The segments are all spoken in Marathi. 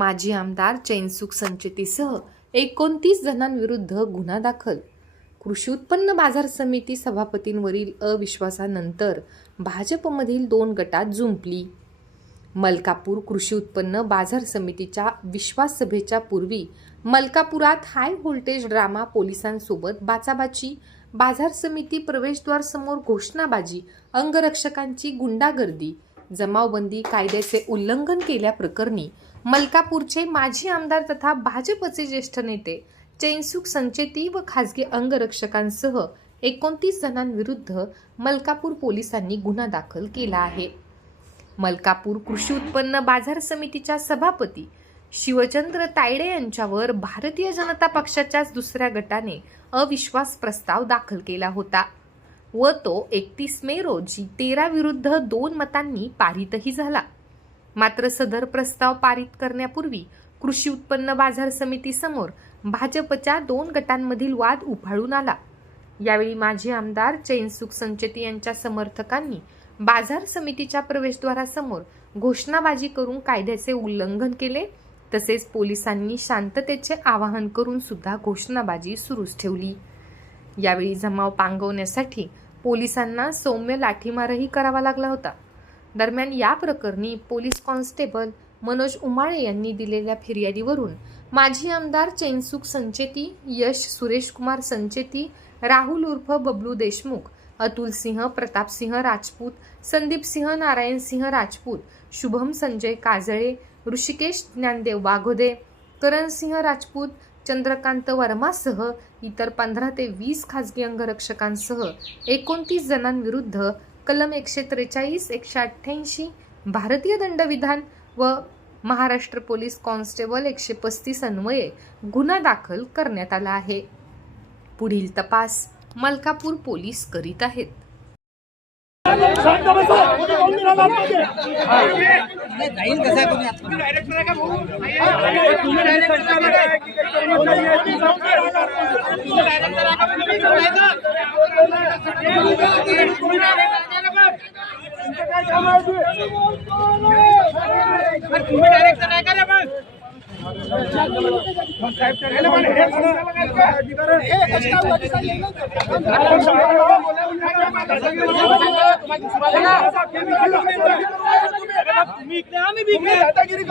माजी आमदार चैनसुख संचेतीसह एकोणतीस जणांविरुद्ध गुन्हा दाखल. कृषी उत्पन्न बाजार समिती सभापतींवरील अविश्वासानंतर भाजपमधील दोन गटात जुंपली. मलकापूर कृषी उत्पन्न बाजार समितीच्या विश्वास सभेच्या पूर्वी मलकापुरात हाय व्होल्टेज ड्रामा पोलिसांसोबत बाचाबाची बाजार समिती प्रवेशद्वार समोर घोषणाबाजी अंगरक्षकांची गुंडागर्दी जमावबंदी कायद्याचे उल्लंघन केल्याप्रकरणी मलकापूरचे माजी आमदार तथा भाजपचे ज्येष्ठ नेते चैनसुख संचेती व खासगी अंगरक्षकांसह एकोणतीस जणांविरुद्ध मलकापूर पोलिसांनी गुन्हा दाखल केला आहे. मलकापूर कृषी उत्पन्न बाजार समितीच्या सभापती शिवचंद्र तायडे यांच्यावर भारतीय जनता पक्षाच्याच दुसऱ्या गटाने अविश्वास प्रस्ताव दाखल केला होता. व तो एकतीस मे रोजी तेरा विरुद्ध दोन मतांनी पारितही झाला. मात्र सदर प्रस्ताव पारित करण्यापूर्वी कृषी उत्पन्न बाजार समितीसमोर भाजपच्या दोन गटांमधील वाद उफाळून आला. यावेळी माजी आमदार चैनसुख संचेती यांच्या समर्थकांनी बाजार समितीच्या प्रवेशद्वारासमोर घोषणाबाजी करून कायद्याचे उल्लंघन केले. तसेच पोलिसांनी शांततेचे आवाहन करून सुद्धा घोषणाबाजी सुरूच ठेवली. यावेळी जमाव पांगवण्यासाठी पोलिसांना सौम्य लाठीमारही करावा लागला होता. दरम्यान या प्रकरणी पोलीस कॉन्स्टेबल मनोज उमाळे यांनी दिलेल्या फिर्यादीवरून माजी आमदार चैनसुख संचेती यश सुरेशकुमार संचेती राहुल उर्फ बबलू देशमुख अतुल सिंह प्रतापसिंह राजपूत संदीप सिंह नारायण सिंह राजपूत शुभम संजय काजळे ऋषिकेश ज्ञानदेव वाघोदे करणसिंह राजपूत चंद्रकांत वर्मासह इतर पंधरा ते वीस खासगी अंगरक्षकांसह एकोणतीस जणांविरुद्ध कलम एकशे त्रेचाळीस एकशे अठ्ठ्याऐंशी भारतीय दंडविधान व महाराष्ट्र पोलीस कॉन्स्टेबल एकशे पस्तीस अन्वये गुन्हा दाखल करण्यात आला आहे. पुढील तपास मलकापूर पोलीस करीत आहेत. काय काम आहे का दादागिरी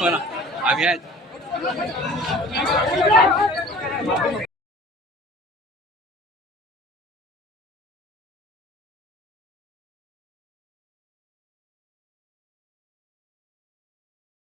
काऊन करू